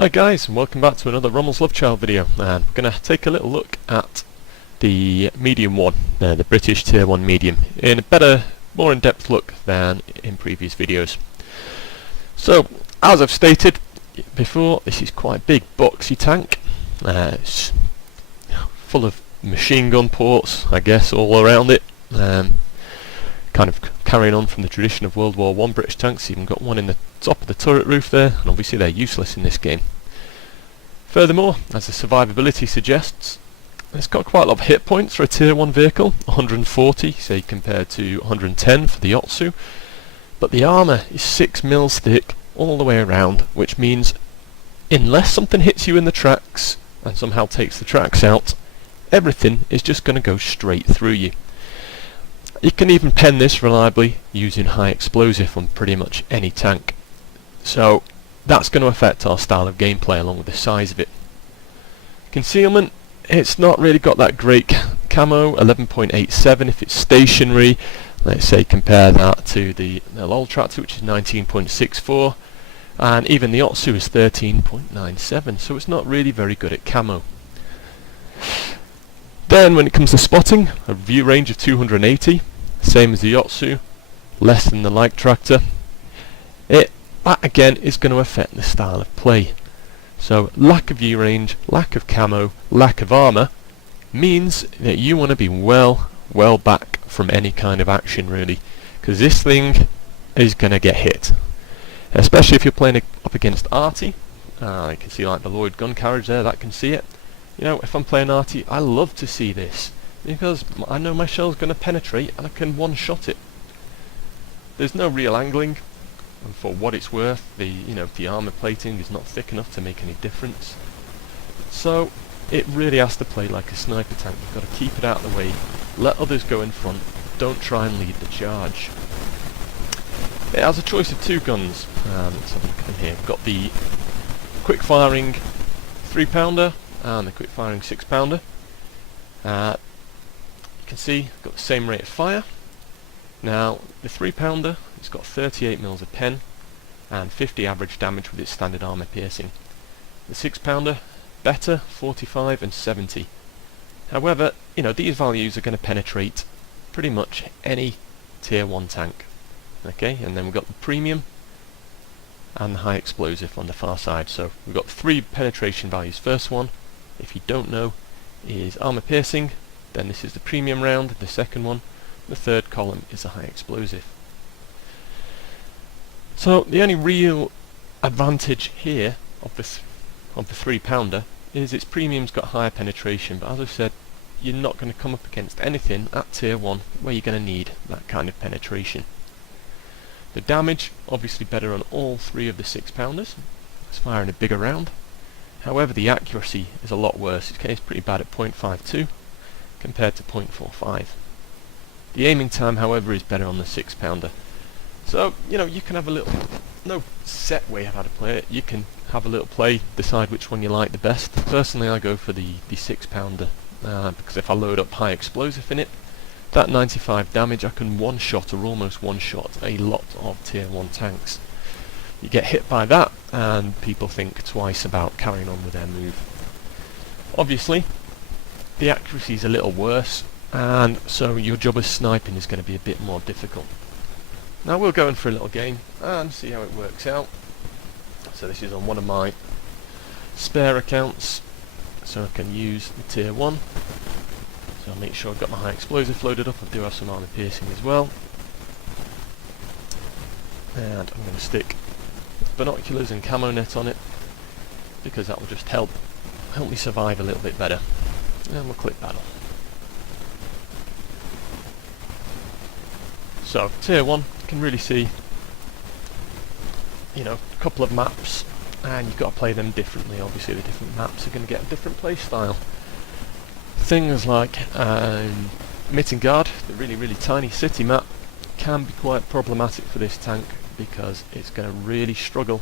Hi guys, and welcome back to another Rommel's Love Child video, and we're going to take a little look at the medium one, the British tier 1 medium, in a better, more in-depth look than in previous videos. So, as I've stated before, this is quite a big boxy tank. It's full of machine gun ports, I guess, all around it. Kind of carrying on from the tradition of World War I British tanks. Even got one in the top of the turret roof there, and obviously they're useless in this game. Furthermore, as the survivability suggests, it's got quite a lot of hit points for a tier 1 vehicle, 140 say compared to 110 for the Otsu, but the armour is 6 mils thick all the way around, which means unless something hits you in the tracks and somehow takes the tracks out, everything is just going to go straight through you. You can even pen this reliably using high explosive on pretty much any tank. So that's going to affect our style of gameplay along with the size of it. Concealment, it's not really got that great camo, 11.87 if it's stationary. Let's say compare that to the LOL Tractor, which is 19.64, and even the Otsu is 13.97, so it's not really very good at camo. Then when it comes to spotting, a view range of 280, same as the Otsu, less than the Like Tractor. That again is going to affect the style of play. So lack of view range, lack of camo, lack of armour means that you want to be well back from any kind of action really, because this thing is going to get hit. Especially if you're playing up against Arty. You can see like the Lloyd gun carriage there, that can see it. You know, if I'm playing Arty, I love to see this, because I know my shell's going to penetrate and I can one-shot it. There's no real angling, and for what it's worth, the armour plating is not thick enough to make any difference. So it really has to play like a sniper tank. You've got to keep it out of the way, let others go in front, don't try and lead the charge. It has a choice of 2 guns. Let's have a look in here. We've got the quick-firing 3-pounder and the quick-firing 6-pounder. You can see I've got the same rate of fire. Now the 3-pounder, it's got 38 mils of pen and 50 average damage with its standard armour piercing. The 6-pounder, better, 45 and 70. However, these values are going to penetrate pretty much any tier 1 tank. Okay, and then we've got the premium and the high explosive on the far side. So we've got 3 penetration values. First one, if you don't know, is armour piercing, then this is the premium round, the second one, the third column is a high explosive. So the only real advantage here of the 3-pounder is its premium's got higher penetration, but as I've said, you're not going to come up against anything at tier 1 where you're going to need that kind of penetration. The damage, obviously better on all 3 of the 6-pounders, it's firing a bigger round. However, the accuracy is a lot worse. It's pretty bad at 0.52 compared to 0.45. The aiming time, however, is better on the 6-pounder. So, you can have a little, no set way of how to play it. You can have a little play, decide which one you like the best. Personally, I go for the 6-pounder because if I load up high explosive in it, that 95 damage, I can one-shot or almost one-shot a lot of tier 1 tanks. You get hit by that and people think twice about carrying on with their move. Obviously, the accuracy is a little worse, and so your job of sniping is going to be a bit more difficult. Now we'll go in for a little game and see how it works out. So this is on one of my spare accounts, so I can use the tier 1. So I'll make sure I've got my high explosive loaded up. I do have some armour piercing as well. And I'm going to stick binoculars and camo net on it, because that will just help me survive a little bit better. And we'll click battle. So tier 1, you can really see a couple of maps, and you've got to play them differently. Obviously the different maps are going to get a different play style. Things like Mittengard, the really tiny city map, can be quite problematic for this tank, because it's going to really struggle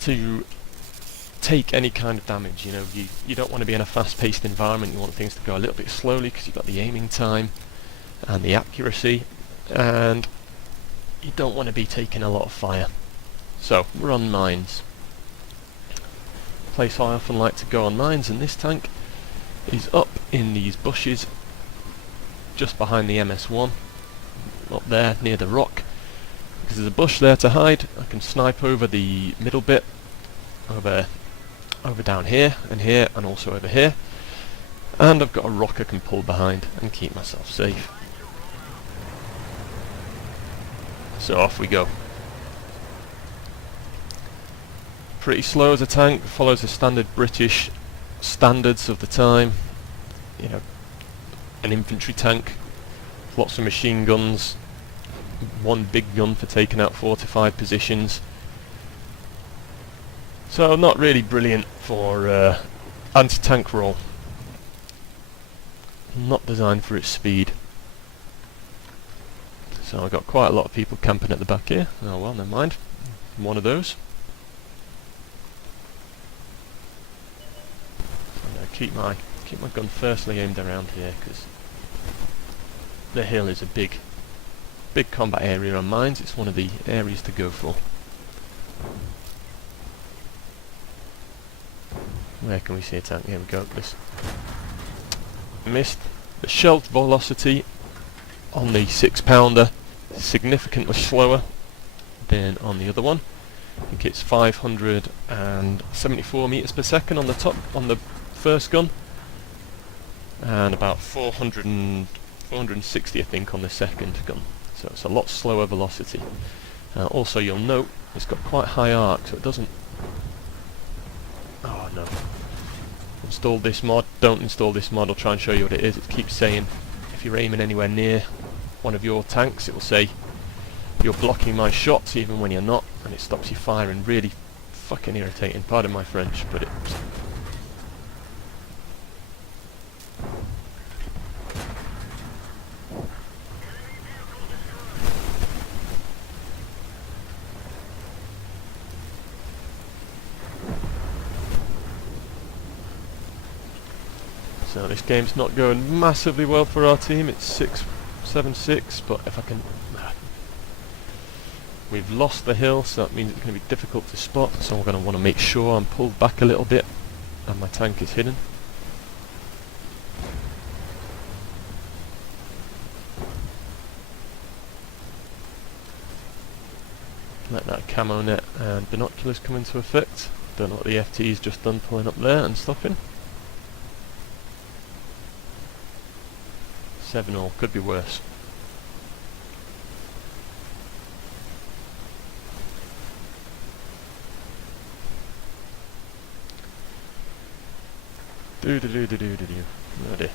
to take any kind of damage. You don't want to be in a fast-paced environment. You want things to go a little bit slowly because you've got the aiming time and the accuracy, and you don't want to be taking a lot of fire. So we're on mines. place I often like to go on mines, and this tank is up in these bushes just behind the MS1, up there near the rock. Because there's a bush there to hide, I can snipe over the middle bit, over down here, and also over here. And I've got a rock I can pull behind and keep myself safe. So off we go. Pretty slow as a tank, follows the standard British standards of the time. You know, an infantry tank, lots of machine guns, one big gun for taking out fortified positions. So not really brilliant for anti-tank role. Not designed for its speed. So I've got quite a lot of people camping at the back here. Oh well, never mind. I'm one of those. I'm going to keep my gun firstly aimed around here, because the hill is a big combat area on mines. It's one of the areas to go for. Where can we see a tank? Here we go. This missed. The shell velocity on the 6-pounder is significantly slower than on the other one. I think it's 574 meters per second on the first gun, and about 460 I think on the second gun. So it's a lot slower velocity. Also, you'll note it's got quite high arc, so it doesn't. Oh no. Install this mod. Don't install this mod. I'll try and show you what it is. It keeps saying if you're aiming anywhere near one of your tanks, it will say you're blocking my shots even when you're not, and it stops you firing. Really fucking irritating. Pardon my French, but it. So this game's not going massively well for our team. It's 6-7-6, but if I can... We've lost the hill, so that means it's going to be difficult to spot, so I'm going to want to make sure I'm pulled back a little bit and my tank is hidden. Let that camo net and binoculars come into effect. Don't know what the FT's just done pulling up there and stopping. 7-all, could be worse. Oh dear.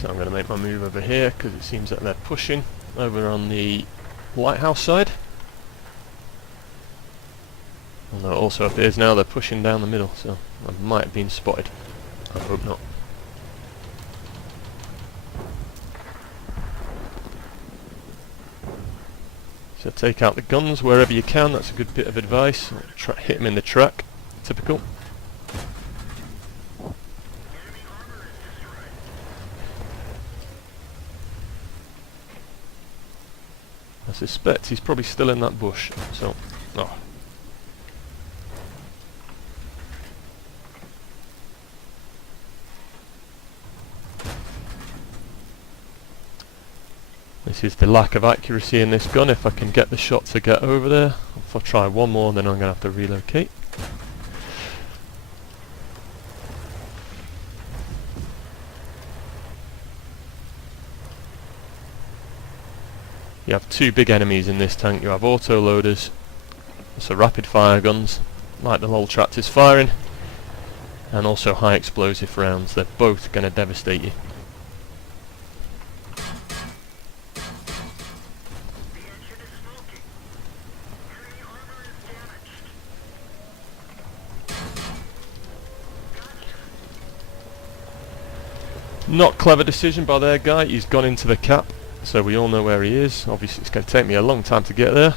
So I'm going to make my move over here because it seems that they're pushing over on the lighthouse side. Although it also appears now they're pushing down the middle, so I might have been spotted. I hope not. So take out the guns wherever you can, that's a good bit of advice. Hit them in the track, typical. I suspect he's probably still in that bush, so... Oh. This is the lack of accuracy in this gun. If I can get the shot to get over there, if I try one more then I'm going to have to relocate. You have two big enemies in this tank. You have auto-loaders, so rapid fire guns, like the Lol Tractor's firing, and also high explosive rounds. They're both going to devastate you. Not clever decision by their guy. He's gone into the cap so we all know where he is. Obviously it's going to take me a long time to get there.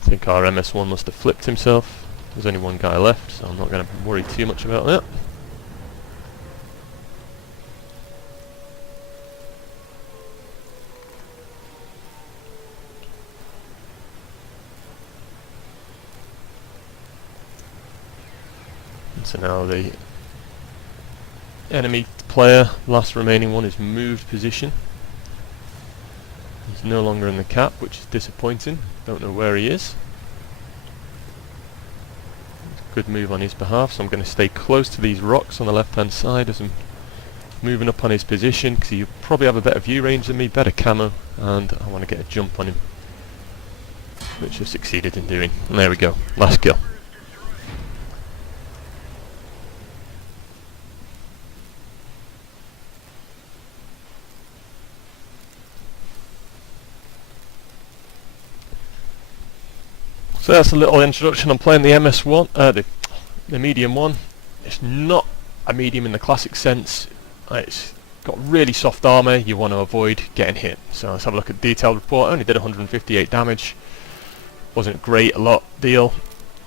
I think our MS1 must have flipped himself. There's only one guy left, so I'm not going to worry too much about that. So now the enemy player, last remaining one, is moved position. He's no longer in the cap, which is disappointing. Don't know where he is. Good move on his behalf, so I'm going to stay close to these rocks on the left hand side as I'm moving up on his position, because you probably have a better view range than me, better camo, and I want to get a jump on him, which I've succeeded in doing. And there we go, last kill. So that's a little introduction on playing the MS1, the medium one. It's not a medium in the classic sense. It's got really soft armour. You want to avoid getting hit. So let's have a look at the detailed report. I only did 158 damage. Wasn't great, a lot deal.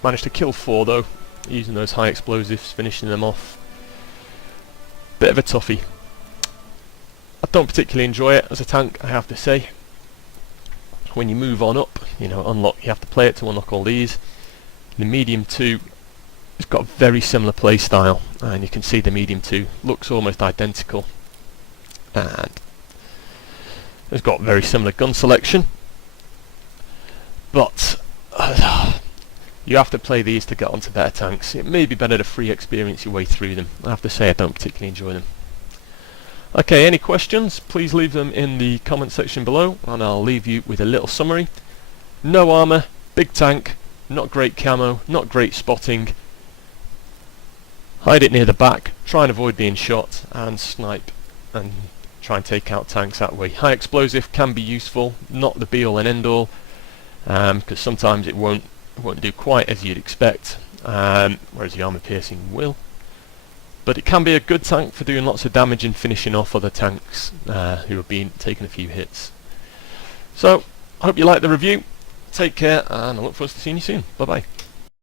Managed to kill 4 though, using those high explosives, finishing them off. Bit of a toughie. I don't particularly enjoy it as a tank, I have to say. When you move on up, you have to play it to unlock all these. The medium 2 has got a very similar play style, and you can see the medium 2 looks almost identical, and it's got very similar gun selection, but you have to play these to get onto better tanks. It may be better to free experience your way through them. I have to say I don't particularly enjoy them. Okay, any questions? Please leave them in the comment section below, and I'll leave you with a little summary. No armour, big tank, not great camo, not great spotting. Hide it near the back, try and avoid being shot, and snipe and try and take out tanks that way. High explosive can be useful, not the be all and end all, because sometimes it won't do quite as you'd expect, whereas the armour piercing will. But it can be a good tank for doing lots of damage and finishing off other tanks who have been taking a few hits. So, I hope you liked the review. Take care, and I look forward to seeing you soon. Bye bye.